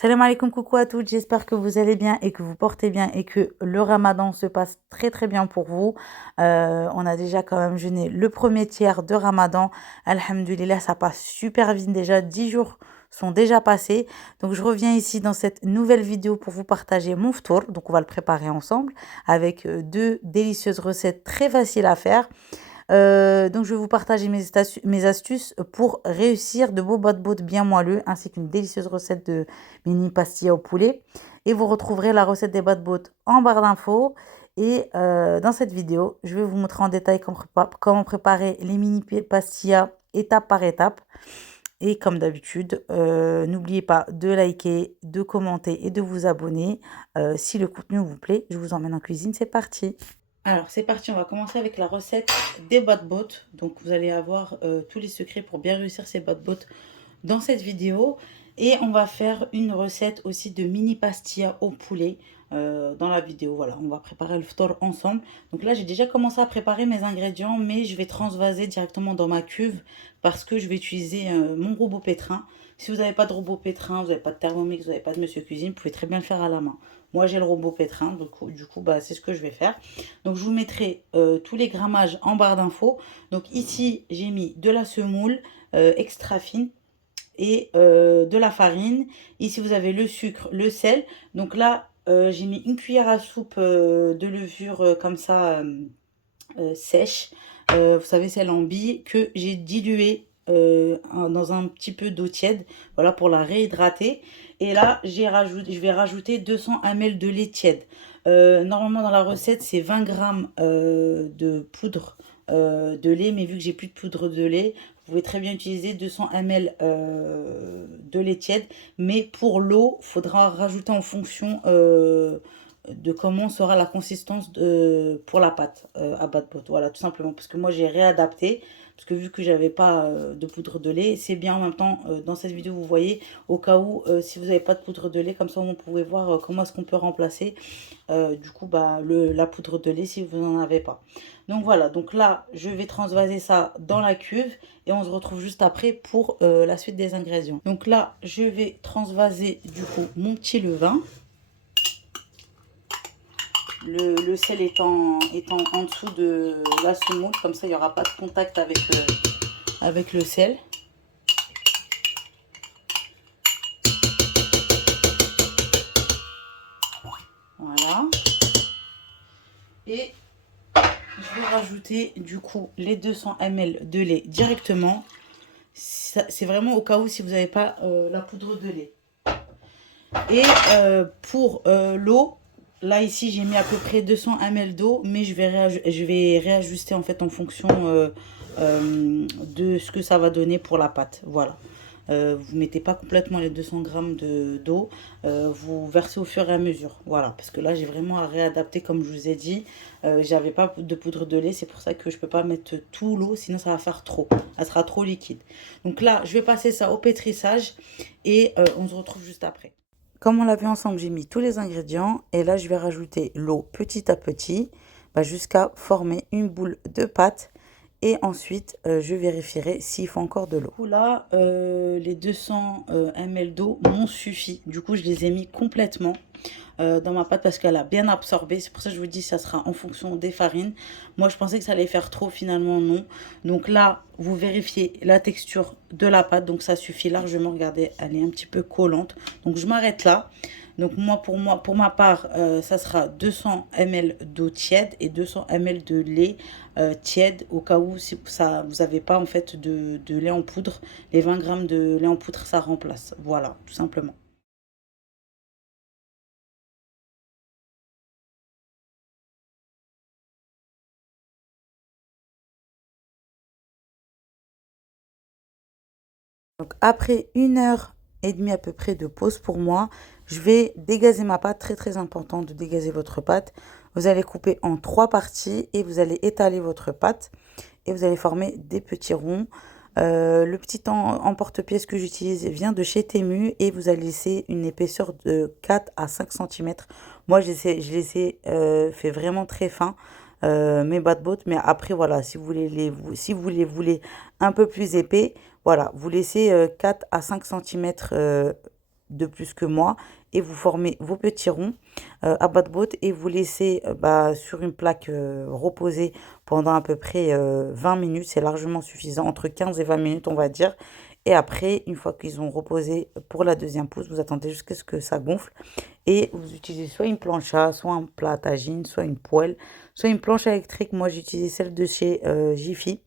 Salam alaikum, coucou à toutes, j'espère que vous allez bien et que vous portez bien et que le ramadan se passe très très bien pour vous. On a déjà quand même jeûné le premier tiers de ramadan. Alhamdulillah, ça passe super vite déjà, 10 jours sont déjà passés. Donc je reviens ici dans cette nouvelle vidéo pour vous partager mon ftour. Donc on va le préparer ensemble avec deux délicieuses recettes très faciles à faire. Donc je vais vous partager mes astuces pour réussir de beaux bot bien moelleux, ainsi qu'une délicieuse recette de mini pastilla au poulet. Et vous retrouverez la recette des bot en barre d'infos. Et dans cette vidéo, je vais vous montrer en détail comment préparer les mini pastillas étape par étape. Et comme d'habitude, n'oubliez pas de liker, de commenter et de vous abonner. Si le contenu vous plaît, je vous emmène en cuisine, c'est parti. Alors, c'est parti, on va commencer avec la recette des bot. Donc, vous allez avoir tous les secrets pour bien réussir ces bot dans cette vidéo. Et on va faire une recette aussi de mini pastilla au poulet dans la vidéo. Voilà, on va préparer le ftour ensemble. Donc là, j'ai déjà commencé à préparer mes ingrédients, mais je vais transvaser directement dans ma cuve parce que je vais utiliser mon robot pétrin. Si vous n'avez pas de robot pétrin, vous n'avez pas de Thermomix, vous n'avez pas de Monsieur Cuisine, vous pouvez très bien le faire à la main. Moi, j'ai le robot pétrin, donc du coup, bah, c'est ce que je vais faire. Donc, je vous mettrai tous les grammages en barre d'infos. Donc, ici, j'ai mis de la semoule extra fine et de la farine. Ici, vous avez le sucre, le sel. Donc là, j'ai mis une cuillère à soupe de levure comme ça sèche. Vous savez, celle en billes que j'ai diluée dans un petit peu d'eau tiède. Voilà, pour la réhydrater. Et là, je vais rajouter 200 ml de lait tiède. Normalement, dans la recette, c'est 20 grammes de poudre de lait. Mais vu que j'ai plus de poudre de lait, vous pouvez très bien utiliser 200 ml de lait tiède. Mais pour l'eau, il faudra rajouter en fonction de comment sera la consistance pour la pâte à bas de pot. Voilà, tout simplement. Parce que moi, j'ai réadapté. Parce que vu que j'avais pas de poudre de lait, c'est bien en même temps, dans cette vidéo, vous voyez, au cas où, si vous n'avez pas de poudre de lait, comme ça, vous pouvez voir comment est-ce qu'on peut remplacer, du coup, bah, la poudre de lait si vous n'en avez pas. Donc voilà, donc là, je vais transvaser ça dans la cuve et on se retrouve juste après pour la suite des ingrédients. Donc là, je vais transvaser, du coup, mon petit levain. Le sel étant en dessous de la semoule, comme ça il n'y aura pas de contact avec le sel. Voilà. Et je vais rajouter du coup les 200 ml de lait directement. C'est vraiment au cas où si vous n'avez pas la poudre de lait. Et pour l'eau, là ici j'ai mis à peu près 200 ml d'eau, mais je vais réajuster en fait en fonction de ce que ça va donner pour la pâte. Voilà. Vous mettez pas complètement les 200 grammes d'eau, vous versez au fur et à mesure. Voilà, parce que là j'ai vraiment à réadapter comme je vous ai dit. J'avais pas de poudre de lait, c'est pour ça que je peux pas mettre tout l'eau, sinon ça va faire trop. Elle sera trop liquide. Donc là, je vais passer ça au pétrissage et on se retrouve juste après. Comme on l'a vu ensemble, j'ai mis tous les ingrédients et là je vais rajouter l'eau petit à petit jusqu'à former une boule de pâte et ensuite je vérifierai s'il faut encore de l'eau. Là, les 200 ml d'eau m'ont suffi. Du coup, je les ai mis complètement dans ma pâte parce qu'elle a bien absorbé. C'est pour ça que je vous dis ça sera en fonction des farines. Moi, je pensais que ça allait faire trop, finalement non. Donc là, vous vérifiez la texture de la pâte. Donc ça suffit largement. Regardez, elle est un petit peu collante. Donc je m'arrête là. Donc pour ma part, ça sera 200 ml d'eau tiède et 200 ml de lait tiède au cas où si ça, vous n'avez pas en fait de lait en poudre. Les 20 grammes de lait en poudre, ça remplace. Voilà, tout simplement. Donc après 1 heure et demie à peu près de pause pour moi, je vais dégazer ma pâte. Très très important de dégazer votre pâte. Vous allez couper en 3 parties et vous allez étaler votre pâte et vous allez former des petits ronds. Le petit emporte-pièce que j'utilise vient de chez Temu et vous allez laisser une épaisseur de 4 à 5 cm. Moi, je les ai fait vraiment très fin, mes bas de bottes. Mais après, voilà, si vous voulez si vous les voulez un peu plus épais, voilà, vous laissez 4 à 5 cm de plus que moi et vous formez vos petits ronds à bas de botte et vous laissez sur une plaque reposer pendant à peu près 20 minutes. C'est largement suffisant, entre 15 et 20 minutes on va dire. Et après, une fois qu'ils ont reposé pour la deuxième pousse, vous attendez jusqu'à ce que ça gonfle. Et vous utilisez soit une plancha, soit un plat à tagine, soit une poêle, soit une planche électrique. Moi, j'utilise celle de chez Jiffy,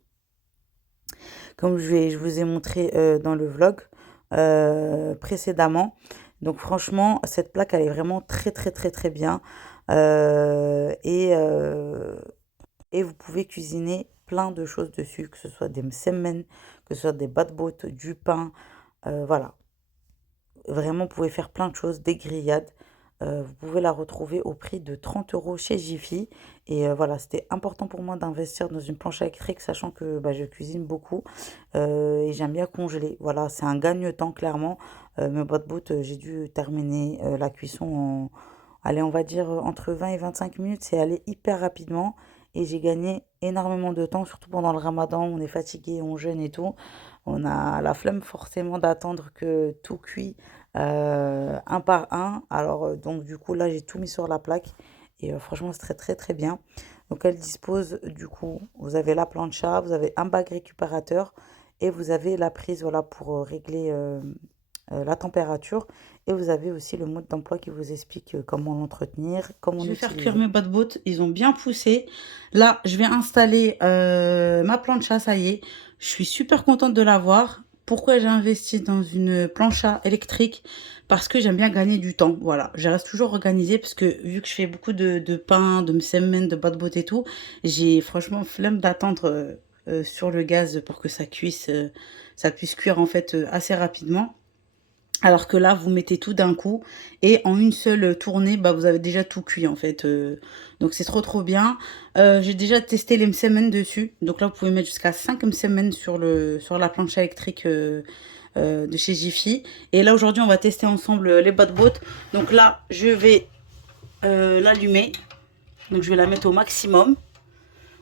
comme je vous ai montré dans le vlog précédemment. Donc franchement, cette plaque, elle est vraiment très très très très bien. Euh, et, euh, et vous pouvez cuisiner plein de choses dessus, que ce soit des msemen, que ce soit des batbot, du pain. Voilà. Vraiment, vous pouvez faire plein de choses, des grillades. Vous pouvez la retrouver au prix de 30 euros chez Jiffy. Et voilà, c'était important pour moi d'investir dans une planche électrique, sachant que je cuisine beaucoup et j'aime bien congeler. Voilà, c'est un gagne-temps, clairement. Mes boîtes boot, j'ai dû terminer la cuisson en, allez, on va dire entre 20 et 25 minutes. C'est allé hyper rapidement et j'ai gagné énormément de temps, surtout pendant le ramadan. On est fatigué, on jeûne et tout. On a la flemme forcément d'attendre que tout cuit un par un. Alors, donc, du coup, là, j'ai tout mis sur la plaque. Et franchement, c'est très, très, très bien. Donc, elle dispose, du coup, vous avez la plancha, vous avez un bac récupérateur et vous avez la prise, voilà, pour régler la température. Et vous avez aussi le mode d'emploi qui vous explique comment l'entretenir, comment Je vais faire cuire l'utiliser. mes batbots, ils ont bien poussé. Là, je vais installer ma plancha, ça y est. Je suis super contente de l'avoir. Pourquoi j'ai investi dans une plancha électrique? Parce que j'aime bien gagner du temps. Voilà, je reste toujours organisée parce que vu que je fais beaucoup de pain, de semaine, de batbots et tout, j'ai franchement flemme d'attendre sur le gaz pour que ça puisse cuire en fait assez rapidement. Alors que là, vous mettez tout d'un coup et en une seule tournée, vous avez déjà tout cuit en fait. Donc c'est trop trop bien. J'ai déjà testé les msemen dessus. Donc là, vous pouvez mettre jusqu'à 5 msemen sur la planche électrique de chez Jiffy. Et là, aujourd'hui, on va tester ensemble les bottes. Donc là, je vais l'allumer. Donc je vais la mettre au maximum.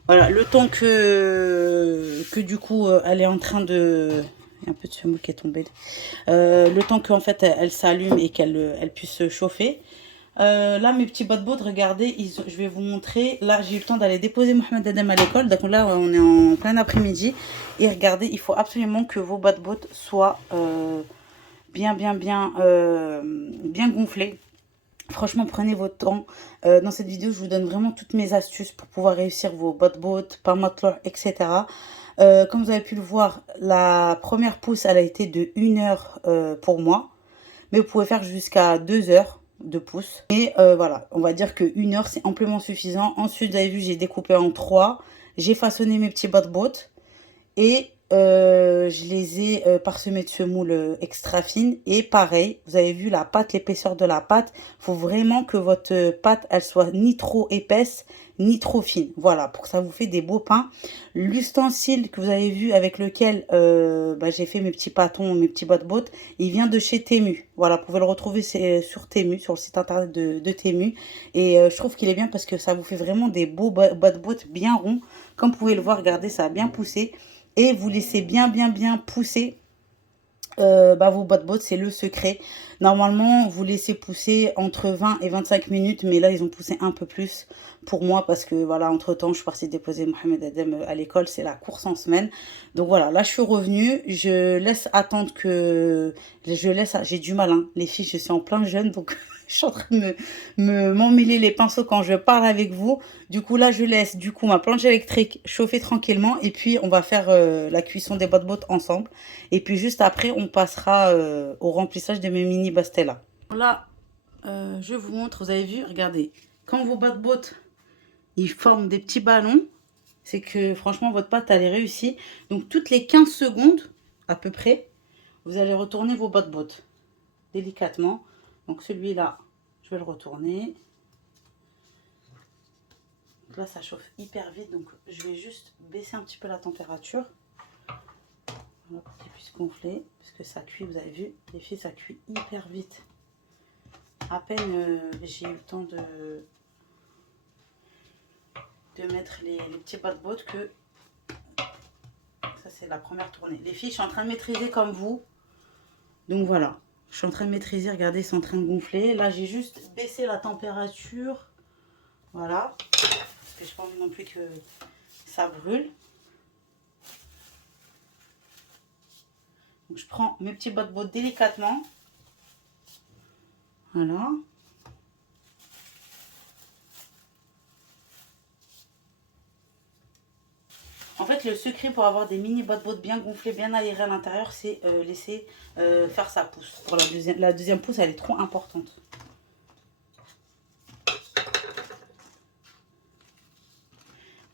Voilà, le temps que du coup, elle est en train de... Il y a un peu de semoule qui est tombé. Le temps qu'en fait elle s'allume et qu'elle puisse se chauffer. Là, mes petits bottes, regardez, je vais vous montrer. Là, j'ai eu le temps d'aller déposer Mohamed Adem à l'école. Donc là, on est en plein après-midi. Et regardez, il faut absolument que vos bottes soient bien gonflées. Franchement, prenez votre temps. Dans cette vidéo, je vous donne vraiment toutes mes astuces pour pouvoir réussir vos bottes, pain matelot, etc. Comme vous avez pu le voir, la première pousse, elle a été de 1 heure pour moi. Mais vous pouvez faire jusqu'à 2 heures de pouce. Et voilà, on va dire que 1 heure, c'est amplement suffisant. Ensuite, vous avez vu, j'ai découpé en 3. J'ai façonné mes petits bots. Et je les ai parsemés de semoule extra fine. Et pareil, vous avez vu la pâte, l'épaisseur de la pâte. Il faut vraiment que votre pâte, elle soit ni trop épaisse, ni trop fine. Voilà, pour que ça vous fait des beaux pains. L'ustensile que vous avez vu avec lequel j'ai fait mes petits pâtons, mes petits bottes, il vient de chez Temu. Voilà, vous pouvez le retrouver sur Temu, sur le site internet de Temu. Et je trouve qu'il est bien parce que ça vous fait vraiment des beaux bottes bien ronds. Comme vous pouvez le voir, regardez, ça a bien poussé. Et vous laissez bien pousser vos bottes, c'est le secret. Normalement, vous laissez pousser entre 20 et 25 minutes, mais là, ils ont poussé un peu plus pour moi parce que voilà, entre-temps, je suis partie déposer Mohamed Adem à l'école, c'est la course en semaine. Donc voilà, là, je suis revenue, je laisse attendre que... J'ai du mal, hein. Les filles, je suis en plein jeûne, donc je suis en train de m'emmêler les pinceaux quand je parle avec vous. Du coup, là, je laisse du coup ma planche électrique chauffer tranquillement et puis on va faire la cuisson des bottes ensemble. Et puis juste après, on passera au remplissage de mes mini Bastella. Là, je vous montre, vous avez vu, regardez. Quand vos bottes, ils forment des petits ballons, c'est que franchement, votre pâte, elle est réussie. Donc, toutes les 15 secondes, à peu près, vous allez retourner vos bottes délicatement. Donc, celui-là, je vais le retourner. Donc là, ça chauffe hyper vite. Donc, je vais juste baisser un petit peu la température. Voilà, pour qu'il puisse gonfler. Parce que ça cuit, vous avez vu, les filles, ça cuit hyper vite. À peine j'ai eu le temps de mettre les petits bottes que ça c'est la première tournée. Les filles, je suis en train de maîtriser comme vous. Donc voilà. Je suis en train de maîtriser, regardez, c'est en train de gonfler. Là, j'ai juste baissé la température. Voilà. Parce que je n'ai pas envie non plus que ça brûle. Donc, je prends mes petits bot délicatement. Voilà. En fait, le secret pour avoir des mini bot bien gonflés, bien aérés à l'intérieur, c'est laisser faire sa pousse. Pour la deuxième pousse, elle est trop importante.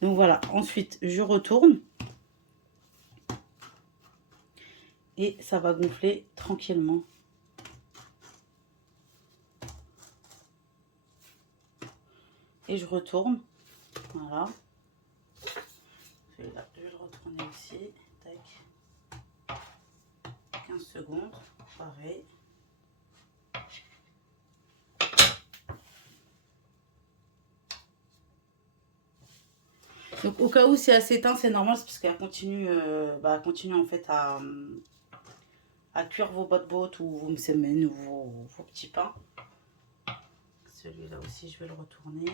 Donc voilà, ensuite je retourne. Et ça va gonfler tranquillement. Et je retourne. Voilà. Celui-là, je vais le retourner aussi. Tac. 15 secondes. Pareil. Donc au cas où c'est assez éteint, c'est normal, c'est parce qu'elle continue, continue en fait à cuire vos bot ou vos msemen ou vos petits pains. Celui-là aussi, je vais le retourner.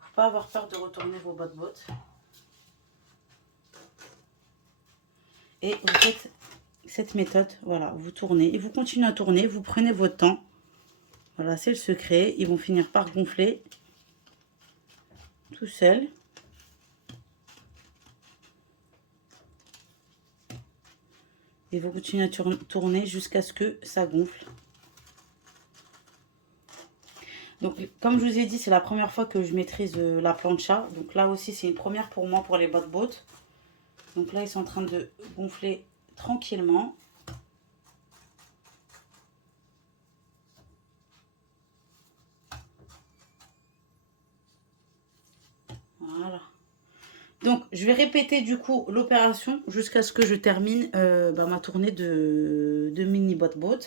Faut pas avoir peur de retourner vos bot. Et vous faites cette méthode, voilà, vous tournez et vous continuez à tourner, vous prenez votre temps. Voilà, c'est le secret. Ils vont finir par gonfler tout seul. Et vous continuez à tourner jusqu'à ce que ça gonfle. Donc, comme je vous ai dit, c'est la première fois que je maîtrise la plancha. Donc là aussi, c'est une première pour moi pour les bot. Donc là, ils sont en train de gonfler tranquillement. Voilà. Donc, je vais répéter du coup l'opération jusqu'à ce que je termine ma tournée de mini bot.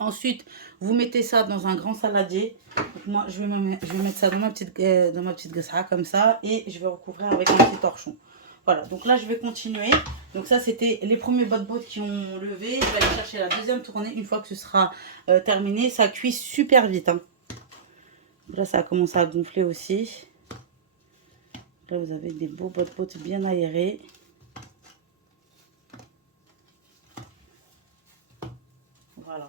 Ensuite, vous mettez ça dans un grand saladier. Donc moi, je vais mettre ça dans ma petite gassa comme ça. Et je vais recouvrir avec un petit torchon. Voilà, donc là, je vais continuer. Donc ça, c'était les premiers bot qui ont levé. Je vais aller chercher la deuxième tournée. Une fois que ce sera terminé, ça cuit super vite. Hein. Là, ça a commencé à gonfler aussi. Là, vous avez des beaux bot bien aérés. Voilà.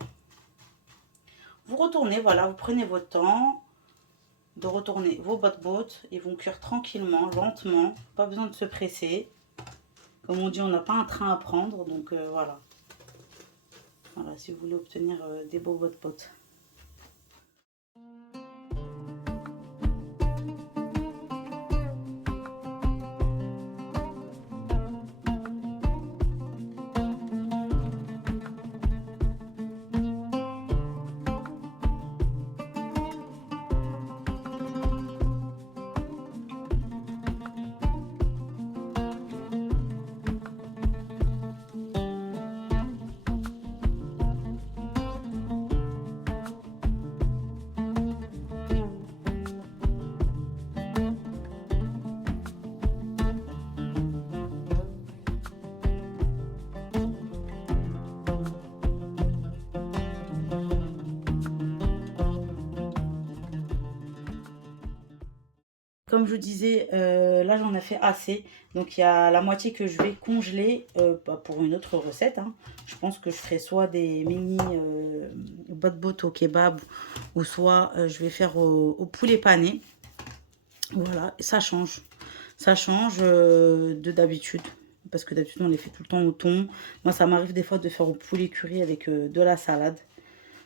Vous retournez, voilà, vous prenez votre temps de retourner vos bot. Ils vont cuire tranquillement, lentement. Pas besoin de se presser. Comme on dit, on n'a pas un train à prendre. Donc voilà. Voilà, si vous voulez obtenir des beaux bot. Comme je vous disais, là j'en ai fait assez. Donc il y a la moitié que je vais congeler pour une autre recette. Hein. Je pense que je ferai soit des mini bot au kebab ou soit je vais faire au poulet pané. Voilà, ça change. Ça change de d'habitude. Parce que d'habitude on les fait tout le temps au thon. Moi ça m'arrive des fois de faire au poulet curry avec de la salade.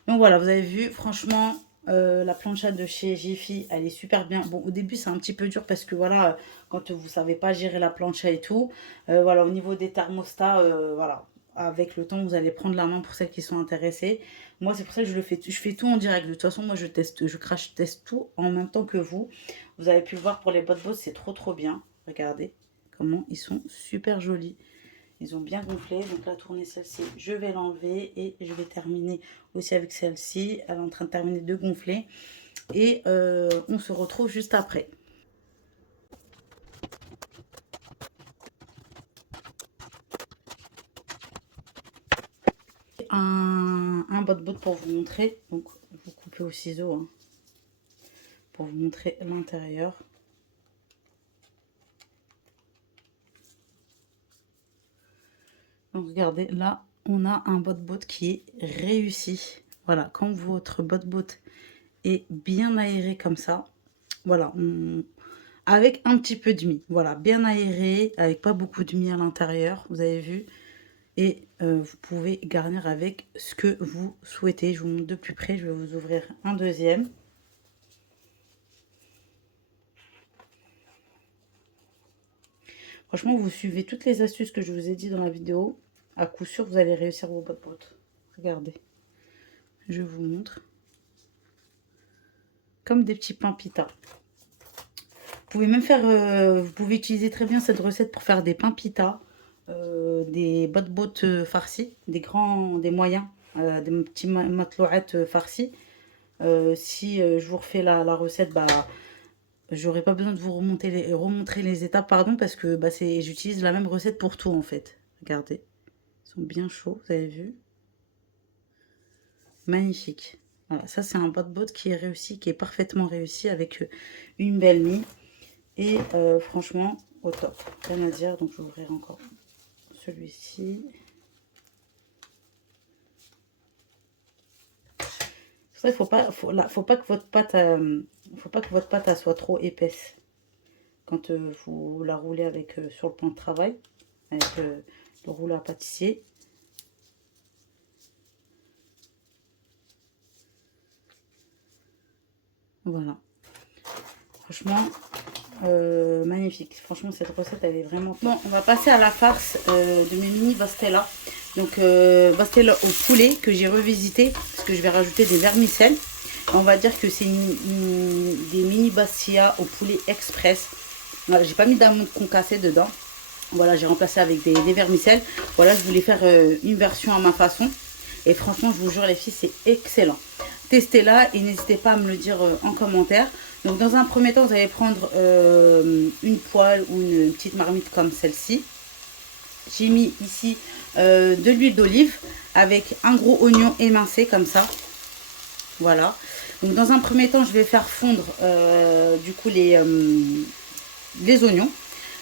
Donc voilà, vous avez vu, franchement, la plancha de chez Jiffy, elle est super bien. Bon, au début, c'est un petit peu dur parce que voilà, quand vous savez pas gérer la plancha et tout, voilà, au niveau des thermostats, voilà, avec le temps, vous allez prendre la main pour celles qui sont intéressées. Moi, c'est pour ça que je fais tout en direct. De toute façon, moi, je teste tout en même temps que vous. Vous avez pu le voir pour les bot, c'est trop bien. Regardez comment ils sont super jolis. Ils ont bien gonflé. Donc la tournée, celle-ci, je vais l'enlever. Et je vais terminer aussi avec celle-ci. Elle est en train de terminer de gonfler. Et on se retrouve juste après. un bot pour vous montrer. Donc, vous coupez au ciseau hein, pour vous montrer l'intérieur. Donc, regardez, là, on a un bot qui est réussi. Voilà, quand votre bot est bien aéré comme ça, voilà, avec un petit peu de mie. Voilà, bien aéré, avec pas beaucoup de mie à l'intérieur, vous avez vu. Et vous pouvez garnir avec ce que vous souhaitez. Je vous montre de plus près, je vais vous ouvrir un deuxième. Franchement, vous suivez toutes les astuces que je vous ai dit dans la vidéo. À coup sûr, vous allez réussir vos bot. Regardez, je vous montre. Comme des petits pains pita. Vous pouvez même faire, vous pouvez utiliser très bien cette recette pour faire des pains pita, des bot farcis, des moyens, des petits matlouettes farcis. Si je vous refais la recette, bah, j'aurai pas besoin de vous remontrer les étapes, pardon, parce que bah, j'utilise la même recette pour tout en fait. Regardez, ils sont bien chauds, vous avez vu. Magnifique. Voilà, ça c'est un bot qui est réussi, qui est parfaitement réussi avec une belle mie. Et franchement, au top. Rien à dire, donc je vais ouvrir encore celui-ci. C'est vrai, faut pas que votre pâte soit trop épaisse quand vous la roulez avec sur le plan de travail avec le rouleau à pâtissier. Voilà. Franchement, magnifique. Franchement, cette recette, elle est vraiment... Bon, on va passer à la farce de mes mini bastella. Donc, bastella au poulet que j'ai revisité parce que je vais rajouter des vermicelles. On va dire que c'est des mini bastilla au poulet express. Voilà, j'ai pas mis d'amandes concassées dedans. Voilà, j'ai remplacé avec des vermicelles. Voilà, je voulais faire une version à ma façon. Et franchement, je vous jure les filles, c'est excellent. Testez-la et n'hésitez pas à me le dire en commentaire. Donc dans un premier temps, vous allez prendre une poêle ou une petite marmite comme celle-ci. J'ai mis ici de l'huile d'olive avec un gros oignon émincé comme ça. Voilà. Donc dans un premier temps, je vais faire fondre du coup les oignons.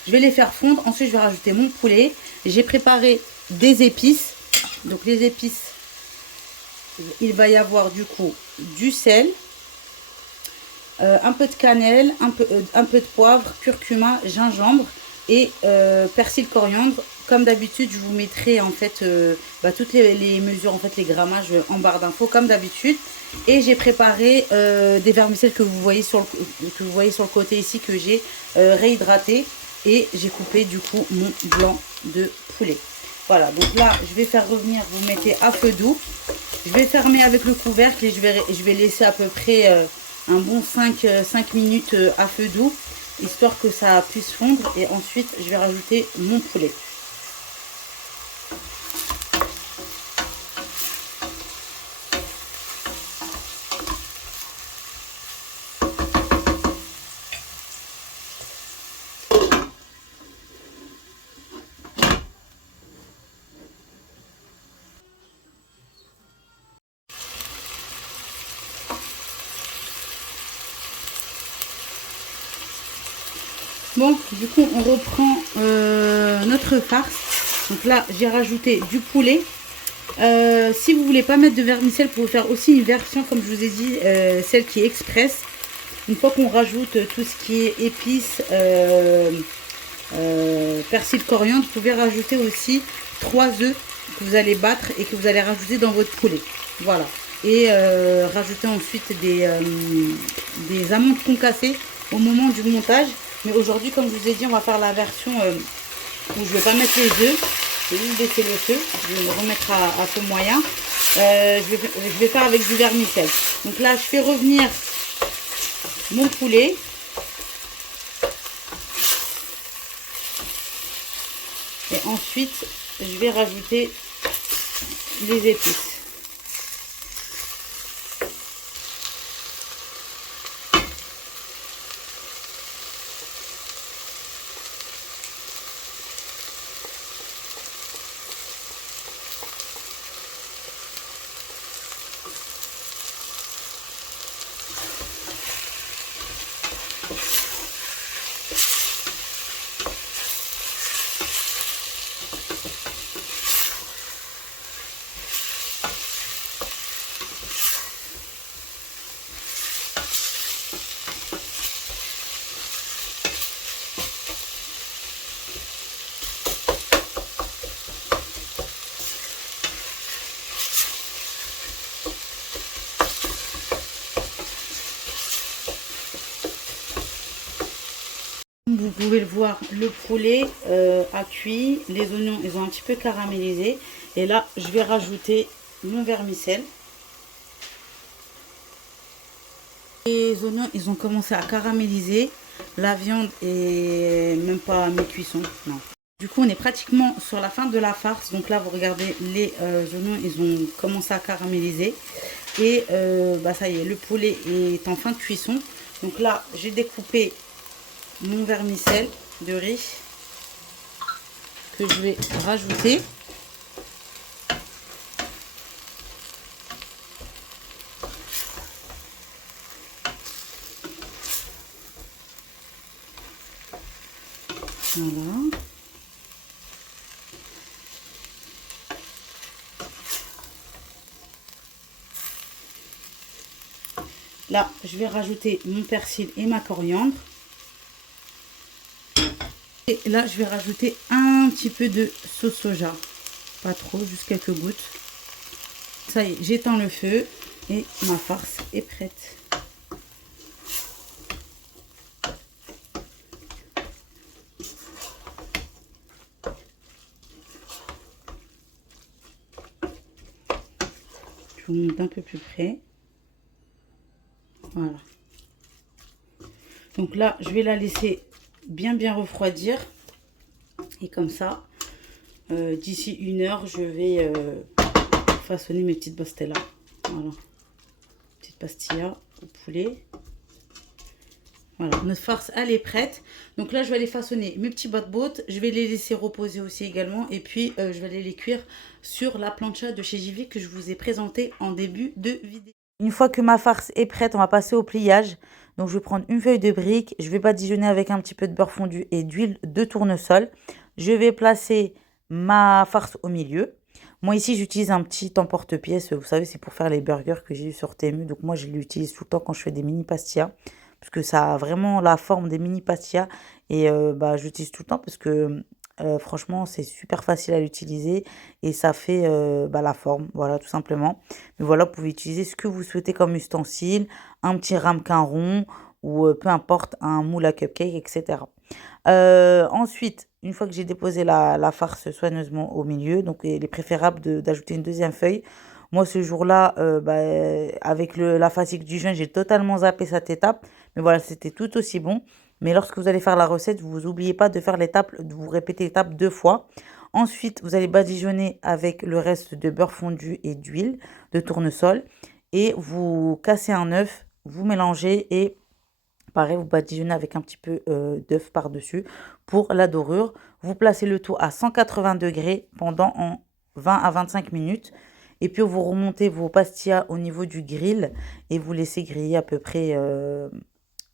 Je vais les faire fondre. Ensuite, je vais rajouter mon poulet. J'ai préparé des épices. Donc les épices, il va y avoir du coup du sel, un peu de cannelle, un peu de poivre, curcuma, gingembre et persil coriandre. Comme d'habitude, je vous mettrai en fait toutes les mesures, en fait les grammages en barre d'infos comme d'habitude. Et j'ai préparé des vermicelles que vous voyez sur le côté ici, que j'ai réhydraté. Et j'ai coupé du coup mon blanc de poulet. Voilà, donc là, je vais faire revenir, vous mettez à feu doux. Je vais fermer avec le couvercle et je vais laisser à peu près un bon 5 minutes à feu doux, histoire que ça puisse fondre. Et ensuite, je vais rajouter mon poulet. Bon, du coup, on reprend notre farce. Donc là, j'ai rajouté du poulet. Si vous voulez pas mettre de vermicelle, vous pouvez faire aussi une version, comme je vous ai dit, celle qui est express. Une fois qu'on rajoute tout ce qui est épices, persil, coriandre, vous pouvez rajouter aussi 3 œufs que vous allez battre et que vous allez rajouter dans votre poulet. Voilà. Et rajouter ensuite des amandes concassées au moment du montage. Mais aujourd'hui, comme je vous ai dit, on va faire la version où je ne vais pas mettre les œufs. Je vais juste baisser le feu. Je vais me remettre à feu moyen. Je vais faire avec du vermicelle. Donc là, je fais revenir mon poulet. Et ensuite, je vais rajouter les épices. Vous pouvez le voir, le poulet a cuit, les oignons ils ont un petit peu caramélisé et là je vais rajouter mon vermicelle. Les oignons ils ont commencé à caraméliser, la viande est même pas à mi-cuisson, non. Du coup on est pratiquement sur la fin de la farce, donc là vous regardez les oignons ils ont commencé à caraméliser et bah ça y est, le poulet est en fin de cuisson. Donc là j'ai découpé mon vermicelle de riz que je vais rajouter. Voilà. Là, je vais rajouter mon persil et ma coriandre. Et là, je vais rajouter un petit peu de sauce soja. Pas trop, juste quelques gouttes. Ça y est, j'éteins le feu et ma farce est prête. Je vous montre d'un peu plus près. Voilà. Donc là, je vais la laisser bien refroidir. Et comme ça, d'ici 1 heure, je vais façonner mes petites pastellas. Voilà. Petite pastilla au poulet. Voilà, notre farce, elle est prête. Donc là, je vais aller façonner mes petits bot-bot. Je vais les laisser reposer aussi également. Et puis, je vais aller les cuire sur la plancha de chez JV que je vous ai présenté en début de vidéo. Une fois que ma farce est prête, on va passer au pliage. Donc, je vais prendre une feuille de brique. Je vais badigeonner avec un petit peu de beurre fondu et d'huile de tournesol. Je vais placer ma farce au milieu. Moi, ici, j'utilise un petit emporte-pièce. Vous savez, c'est pour faire les burgers que j'ai eu sur Temu. Donc, moi, je l'utilise tout le temps quand je fais des mini pastillas. Parce que ça a vraiment la forme des mini pastillas. Et bah, j'utilise tout le temps parce que franchement, c'est super facile à l'utiliser. Et ça fait bah, la forme. Voilà, tout simplement. Mais voilà, vous pouvez utiliser ce que vous souhaitez comme ustensile. Un petit ramequin rond ou peu importe, un moule à cupcake, etc. Ensuite, une fois que j'ai déposé la farce soigneusement au milieu, donc il est préférable d'ajouter une deuxième feuille. Moi, ce jour-là, bah, avec la fatigue du jeûne, j'ai totalement zappé cette étape. Mais voilà, c'était tout aussi bon. Mais lorsque vous allez faire la recette, vous n'oubliez pas de faire l'étape, de vous répéter l'étape 2 fois. Ensuite, vous allez badigeonner avec le reste de beurre fondu et d'huile de tournesol. Et vous cassez un œuf, vous mélangez et pareil, vous badigeonnez avec un petit peu d'œuf par-dessus pour la dorure. Vous placez le tout à 180 degrés pendant 20 à 25 minutes. Et puis, vous remontez vos pastillas au niveau du grill et vous laissez griller à peu près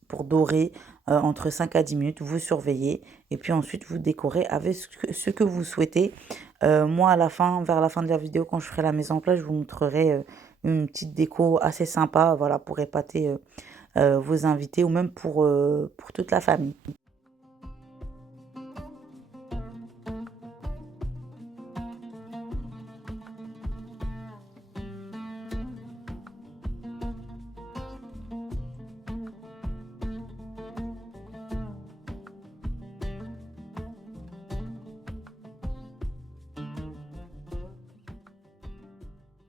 pour dorer entre 5 à 10 minutes. Vous surveillez et puis ensuite, vous décorez avec ce que vous souhaitez. Moi, à la fin, vers la fin de la vidéo, quand je ferai la mise en place, je vous montrerai une petite déco assez sympa, voilà, pour épater vos invités ou même pour toute la famille.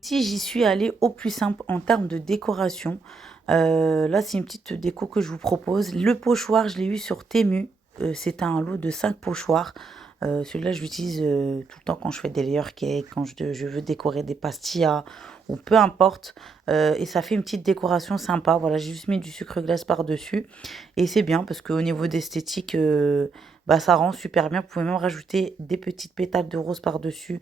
Si j'y suis allée au plus simple en termes de décoration, là c'est une petite déco que je vous propose. Le pochoir, je l'ai eu sur Temu. C'est un lot de 5 pochoirs. Celui-là, je l'utilise tout le temps quand je fais des layer cakes, quand je veux décorer des pastillas ou peu importe. Et ça fait une petite décoration sympa. Voilà, j'ai juste mis du sucre glace par-dessus. Et c'est bien parce qu'au niveau d'esthétique, bah, ça rend super bien. Vous pouvez même rajouter des petites pétales de rose par-dessus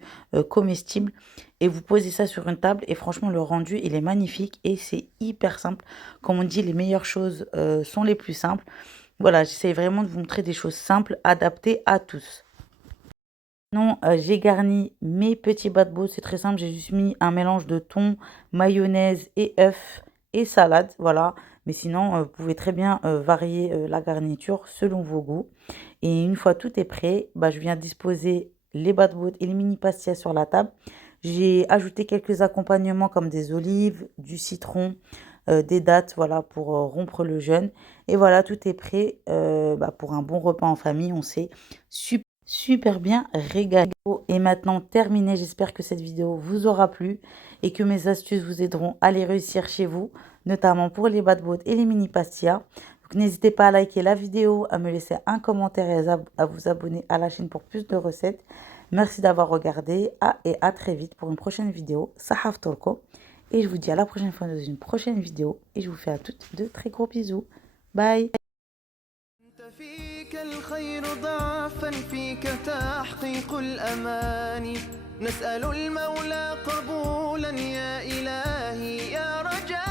comestibles. Et vous posez ça sur une table. Et franchement, le rendu, il est magnifique et c'est hyper simple. Comme on dit, les meilleures choses sont les plus simples. Voilà, j'essaie vraiment de vous montrer des choses simples, adaptées à tous. Non, j'ai garni mes petits bad-bows, c'est très simple, j'ai juste mis un mélange de thon, mayonnaise et œufs et salade, voilà. Mais sinon, vous pouvez très bien varier la garniture selon vos goûts. Et une fois tout est prêt, bah, je viens disposer les bad-bows et les mini pastillas sur la table. J'ai ajouté quelques accompagnements comme des olives, du citron, des dattes, voilà, pour rompre le jeûne. Et voilà, tout est prêt pour un bon repas en famille. On s'est super bien régalé. Et maintenant terminé, j'espère que cette vidéo vous aura plu et que mes astuces vous aideront à les réussir chez vous, notamment pour les bad boats et les mini pastillas. Donc n'hésitez pas à liker la vidéo, à me laisser un commentaire et à vous abonner à la chaîne pour plus de recettes. Merci d'avoir regardé et à très vite pour une prochaine vidéo. Sahaf Turko. Et je vous dis à la prochaine fois dans une prochaine vidéo. Et je vous fais à toutes de très gros bisous. Bye. فيك الخير ضعفا فيك تحقيق الأماني نسأل المولى قبولا يا إلهي يا رجاء